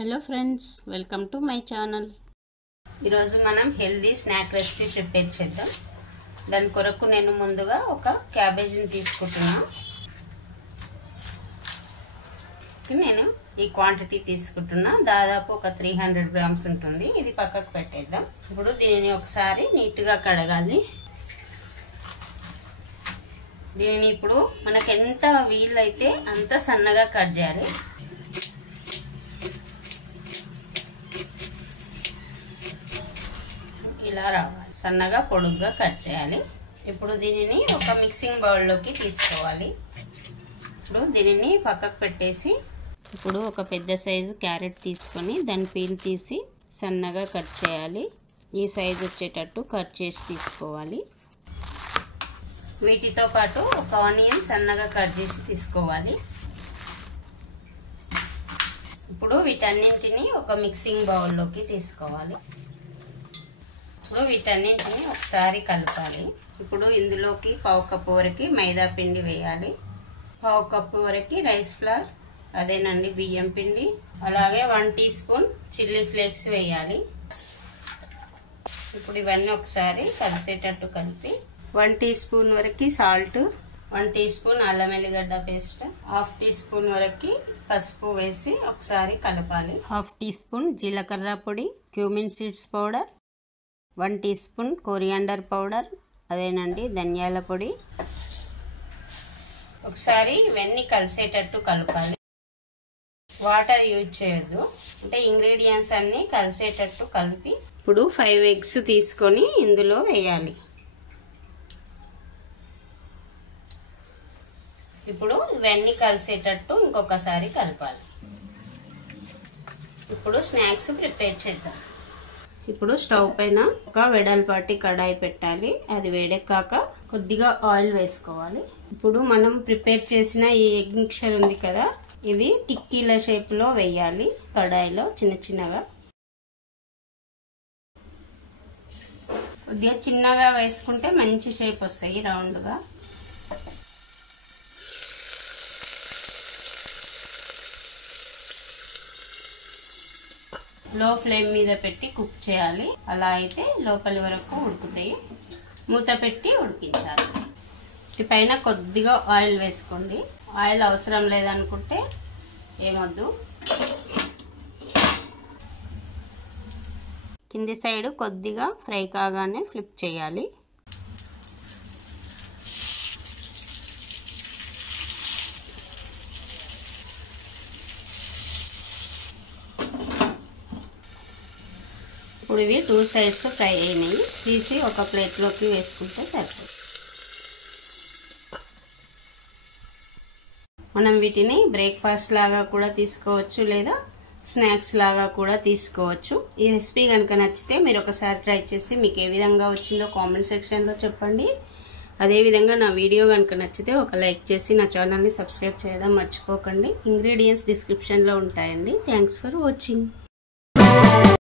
Hello friends, welcome to my channel. ఈరోజు మనం healthy snack recipe prepare చేద్దాం. దాని కొరకు నేను ముందుగా ఒక క్యాబేజీని తీసుకుంటున్నా. నేను ఈ క్వాంటిటీ తీసుకుంటున్నా, దాదాపు ఒక 300 గ్రామ్స్ ఉంటుంది. ఇది పక్కకు పెట్టేద్దాం. ఇప్పుడు దీనిని ఒకసారి నీట్గా కడగాలి. దీనిని ఇప్పుడు మనకు ఎంత వీలైతే అంత సన్నగా కట్ చేయాలి. ఇలా రావాలి, సన్నగా పొడుగ్గా కట్ చేయాలి. ఇప్పుడు దీనిని ఒక మిక్సింగ్ బౌల్లోకి తీసుకోవాలి. ఇప్పుడు దీనిని పక్కకు పెట్టేసి ఇప్పుడు ఒక పెద్ద సైజు క్యారెట్ తీసుకొని దాని పీల్ తీసి సన్నగా కట్ చేయాలి. ఈ సైజు వచ్చేటట్టు కట్ చేసి తీసుకోవాలి. వీటితో పాటు ఒక ఆనియన్ సన్నగా కట్ చేసి తీసుకోవాలి. ఇప్పుడు వీటన్నింటినీ ఒక మిక్సింగ్ బౌల్లోకి తీసుకోవాలి. ఇప్పుడు వీటన్నింటినీ ఒకసారి కలపాలి. ఇప్పుడు ఇందులోకి 1/2 కప్పు వరకు మైదా పిండి వేయాలి. 1/2 కప్పు వరకు రైస్ ఫ్లవర్, అదేనండి బియ్యం పిండి, అలాగే 1 టీ స్పూన్ చిల్లీ ఫ్లేక్స్ వేయాలి. ఇప్పుడు ఇవన్నీ ఒకసారి కలిసేటట్టు కలిపి 1 టీ స్పూన్ వరకు సాల్ట్, 1 టీ స్పూన్ అల్లం వెల్లిగడ్డ పేస్ట్, 1/2 టీ స్పూన్ వరకు పసుపు వేసి ఒకసారి కలపాలి. 1/2 టీ స్పూన్ జీలకర్ర పొడి, cumin seeds powder, 1 teaspoon coriander powder, అదేనండి ధనియాల పొడి. ఒకసారి ఇవన్నీ కలిసేటట్టు కలపాలి. వాటర్ యూజ్ చేయొద్దు, అంటే ఇంగ్రీడియంట్స్ అన్నీ కలిసేటట్టు కలిపి ఇప్పుడు 5 ఎగ్స్ తీసుకొని ఇందులో వేయాలి. ఇప్పుడు ఇవన్నీ కలిసేటట్టు ఇంకొకసారి కలపాలి. ఇప్పుడు స్నాక్స్ ప్రిపేర్ చేద్దాం. ఇప్పుడు స్టవ్ పైన ఒక వెడల్పాటి కడాయి పెట్టాలి. అది వేడెక్కాక కొద్దిగా ఆయిల్ వేసుకోవాలి. ఇప్పుడు మనం ప్రిపేర్ చేసిన ఈ ఎగ్ మిక్చర్ ఉంది కదా, ఇది టిక్కీల షేప్ లో వేయాలి. కడాయిలో చిన్న చిన్నగా, కొద్దిగా చిన్నగా వేసుకుంటే మంచి షేప్ వస్తాయి రౌండ్గా. లో ఫ్లేమ్ మీద పెట్టి కుక్ చేయాలి. అలా అయితే లోపలి వరకు ఉడుకుతాయి. మూత పెట్టి ఉడికించాలి. ఈ పైన కొద్దిగా ఆయిల్ వేసుకోండి. ఆయిల్ అవసరం లేదనుకుంటే ఏమొద్దు. కింది సైడ్ కొద్దిగా ఫ్రై కాగానే ఫ్లిప్ చేయాలి. ఇప్పుడు ఇవి 2 సైడ్స్ ఫ్రై అయినాయి. తీసి ఒక ప్లేట్లోకి వేసుకుంటే సరిపోతుంది. మనం వీటిని బ్రేక్ఫాస్ట్ లాగా కూడా తీసుకోవచ్చు, లేదా స్నాక్స్ లాగా కూడా తీసుకోవచ్చు. ఈ రెసిపీ కనుక నచ్చితే మీరు ఒకసారి ట్రై చేసి మీకు ఏ విధంగా వచ్చిందో కామెంట్ సెక్షన్లో చెప్పండి. అదేవిధంగా నా వీడియో కనుక నచ్చితే ఒక లైక్ చేసి నా ఛానల్ని సబ్స్క్రైబ్ చేయడం మర్చిపోకండి. ఇంగ్రీడియంట్స్ డిస్క్రిప్షన్లో ఉంటాయండి. Thanks for watching.